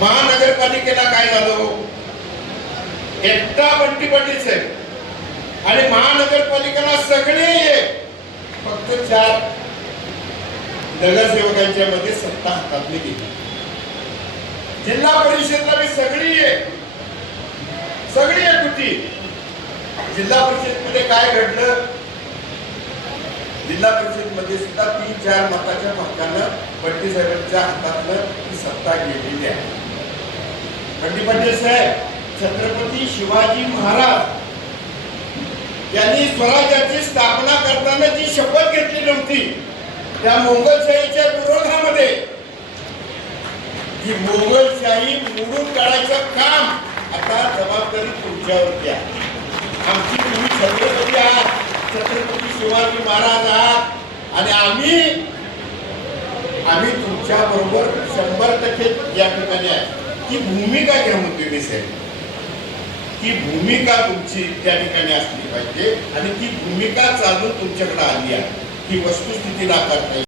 महानगरपालिकेला काय झालं, एकटा बंटी पाटील साहेब आणि महानगरपालिकेला सगळे फक्त 4 नगरसेवकांच्या मध्ये सत्ता हातातली गेली. जिल्हा परिषदला बी सगळी एकटी. जिल्हा परिषद मध्ये काय घडलं, जिल्हा परिषद मध्ये सुद्धा 3-4 मताच्या फरकानं बंटी साहेबांच्या हातातलं ही सत्ता गेलेली आहे. बंटी पाटील साहेब छत्रपती शिवाजी महाराज यांनी स्वराज्याची स्थापना करताना जी शपथ घेतली नव्हती, त्या मोगलशाहीच्या विरोधामध्ये जी मोगलशाही मोडून काढायचं काम आता जबाबदारी तुमच्यावरती आहे. आमची तुम्ही छत्रपती आहात, छत्रपती शिवाजी महाराज आहात आणि आम्ही तुमच्या बरोबर 100% या ठिकाणी आहे. ती भूमिका घ्या म्हणते मी साहेब, ती भूमिका तुमची त्या ठिकाणी असली पाहिजे आणि ती भूमिका चालून तुमच्याकडे आली आहे. ही वस्तुस्थिती नाकारता